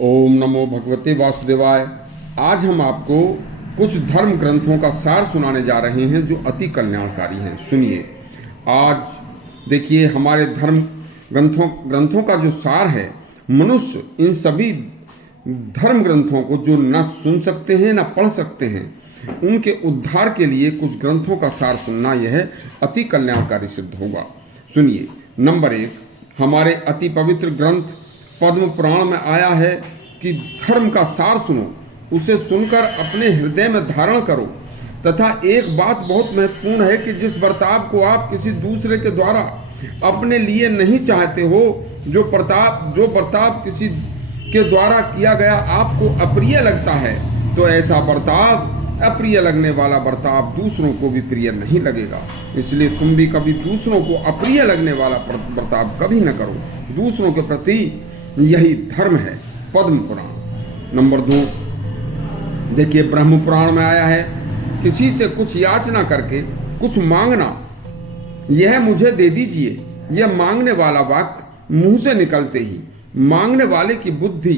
ओम नमो भगवते वासुदेवाय। आज हम आपको कुछ धर्म ग्रंथों का सार सुनाने जा रहे हैं जो अति कल्याणकारी हैं। सुनिए। आज देखिए, हमारे धर्म ग्रंथों का जो सार है, मनुष्य इन सभी धर्म ग्रंथों को जो न सुन सकते हैं न पढ़ सकते हैं, उनके उद्धार के लिए कुछ ग्रंथों का सार सुनना यह अति कल्याणकारी सिद्ध होगा। सुनिए। नंबर 1, हमारे अति पवित्र ग्रंथ पद्म पुराण में आया है कि धर्म का सार सुनो, उसे सुनकर अपने हृदय में धारण करो। तथा एक बात बहुत महत्वपूर्ण है कि जिस बर्ताव को आप किसी दूसरे के द्वारा अपने लिए नहीं चाहते हो, जो बर्ताव किसी के द्वारा किया गया आपको अप्रिय लगता है, तो ऐसा बर्ताव, अप्रिय लगने वाला बर्ताव दूसरों को भी प्रिय नहीं लगेगा। इसलिए तुम भी कभी दूसरों को अप्रिय लगने वाला बर्ताव कभी न करो। दूसरों के प्रति यही धर्म है। पद्म पुराण। नंबर 2, देखिए, ब्रह्म पुराण में आया है, किसी से कुछ याचना करके कुछ मांगना, यह मुझे दे दीजिए, यह मांगने वाला वाक्य मुंह से निकलते ही मांगने वाले की बुद्धि,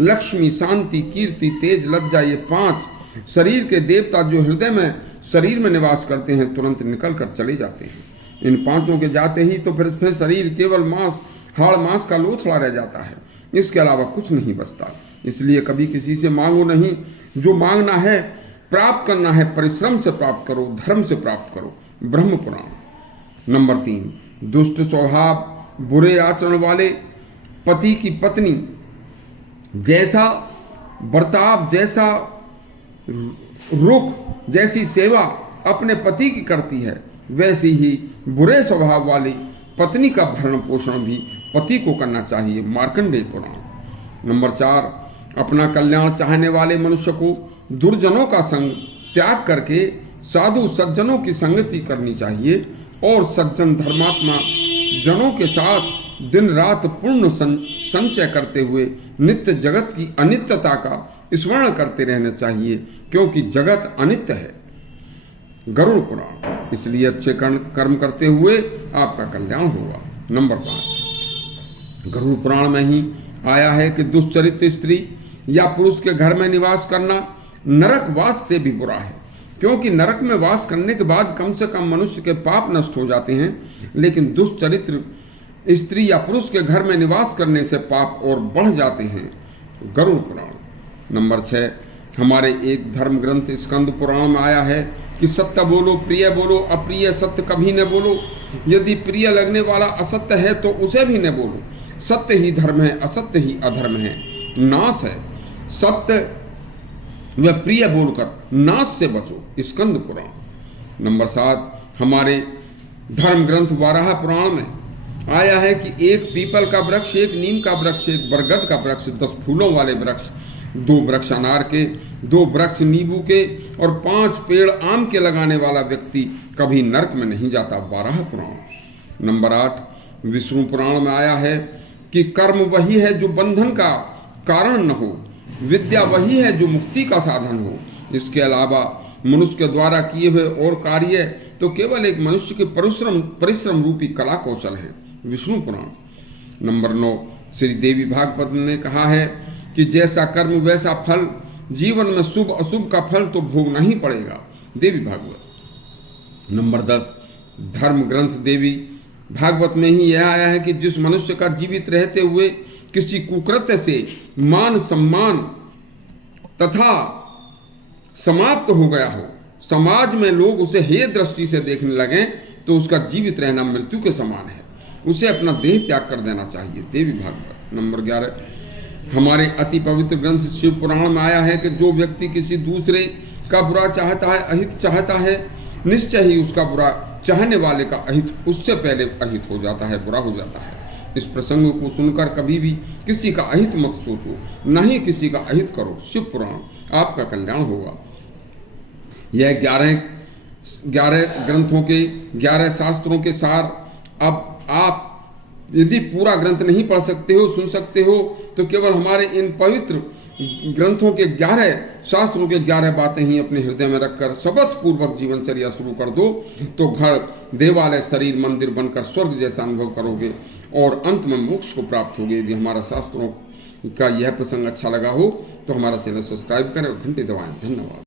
लक्ष्मी, शांति, कीर्ति, तेज, लज्जा, ये 5 शरीर के देवता जो हृदय में शरीर में निवास करते हैं, तुरंत निकल कर चले जाते हैं। इन 5 के जाते ही तो फिर शरीर केवल मांस, हाड़ मांस का लोथड़ा रह जाता है, इसके अलावा कुछ नहीं बचता। इसलिए कभी किसी से मांगो नहीं। जो मांगना है, प्राप्त करना है, परिश्रम से प्राप्त करो, धर्म से प्राप्त करो। ब्रह्म पुराण। नंबर 3, दुष्ट स्वभाव, बुरे आचरण वाले पति की पत्नी जैसा बर्ताव, जैसा रुख, जैसी सेवा अपने पति की करती है, वैसी ही बुरे स्वभाव वाली पत्नी का भरण पोषण भी पति को करना चाहिए। मार्कंडेय पुराण। नंबर 4, अपना कल्याण चाहने वाले मनुष्य को दुर्जनों का संग त्याग करके साधु सज्जनों की संगति करनी चाहिए और सज्जन धर्मात्मा जनों के साथ दिन रात पुण्य संचय करते हुए नित्य जगत की अनित्यता का स्मरण करते रहना चाहिए, क्योंकि जगत अनित्य है। गरुड़ पुराण। इसलिए अच्छे कर्म करते हुए आपका कल्याण होगा। नंबर 5, गरुड़ पुराण में ही आया है कि दुष्चरित्र स्त्री या पुरुष के घर में निवास करना नरक वास से भी बुरा है, क्योंकि नरक में वास करने के बाद कम से कम मनुष्य के पाप नष्ट हो जाते हैं, लेकिन दुष्चरित्र स्त्री या पुरुष के घर में निवास करने से पाप और बढ़ जाते हैं। गरुड़ पुराण। नंबर 6, हमारे एक धर्म ग्रंथ स्कंद पुराण में आया है कि सत्य बोलो, प्रिय बोलो, अप्रिय सत्य कभी न बोलो। यदि प्रिय लगने वाला असत्य है तो उसे भी न बोलो। सत्य ही धर्म है, असत्य ही अधर्म है, नाश है। सत्य व प्रिय बोलकर नाश से बचो। स्कंद पुराण। नंबर 7, हमारे धर्म ग्रंथ वाराह पुराण में आया है कि एक पीपल का वृक्ष, एक नीम का वृक्ष, एक बरगद का वृक्ष, 10 फूलों वाले वृक्ष, 2 वृक्ष अनार के, 2 वृक्ष नींबू के और 5 पेड़ आम के लगाने वाला व्यक्ति कभी नरक में नहीं जाता। वाराह पुराण। नंबर 8, विष्णु पुराण में आया है कि कर्म वही है जो बंधन का कारण न हो, विद्या वही है जो मुक्ति का साधन हो। इसके अलावा मनुष्य के द्वारा किए हुए और कार्य तो केवल एक मनुष्य के परिश्रम रूपी कला कौशल है। विष्णु पुराण। नंबर 9, श्री देवी भागवत ने कहा है कि जैसा कर्म वैसा फल, जीवन में शुभ अशुभ का फल तो भोगना ही पड़ेगा। देवी भागवत। नंबर 10, धर्म ग्रंथ देवी भागवत में ही यह आया है कि जिस मनुष्य का जीवित रहते हुए किसी कुकृत्य से मान सम्मान तथा समाप्त हो गया हो, समाज में लोग उसे हेय दृष्टि से देखने लगे, तो उसका जीवित रहना मृत्यु के समान है, उसे अपना देह त्याग कर देना चाहिए। देवी भागवत। नंबर 11, हमारे अति पवित्र ग्रंथ शिव पुराण में आया है कि जो व्यक्ति किसी दूसरे का बुरा चाहता है, अहित चाहता है, निश्चय ही उसका बुरा चाहने वाले का अहित उससे पहले अहित हो जाता है, बुरा हो जाता है। इस प्रसंग को सुनकर कभी भी किसी का अहित मत सोचो, न ही किसी का अहित करो। शिव पुराण। आपका कल्याण होगा। यह 11 ग्रंथों के 11 शास्त्रों के सार। अब आप यदि पूरा ग्रंथ नहीं पढ़ सकते हो, सुन सकते हो, तो केवल हमारे इन पवित्र ग्रंथों के 11 शास्त्रों के 11 बातें ही अपने हृदय में रखकर शपथ पूर्वक जीवनचर्या शुरू कर दो, तो घर, देवालय, शरीर, मंदिर बनकर स्वर्ग जैसा अनुभव करोगे और अंत में मोक्ष को प्राप्त होगे। यदि हमारा शास्त्रों का यह प्रसंग अच्छा लगा हो तो हमारा चैनल सब्सक्राइब करें और घंटी दबाएं। धन्यवाद।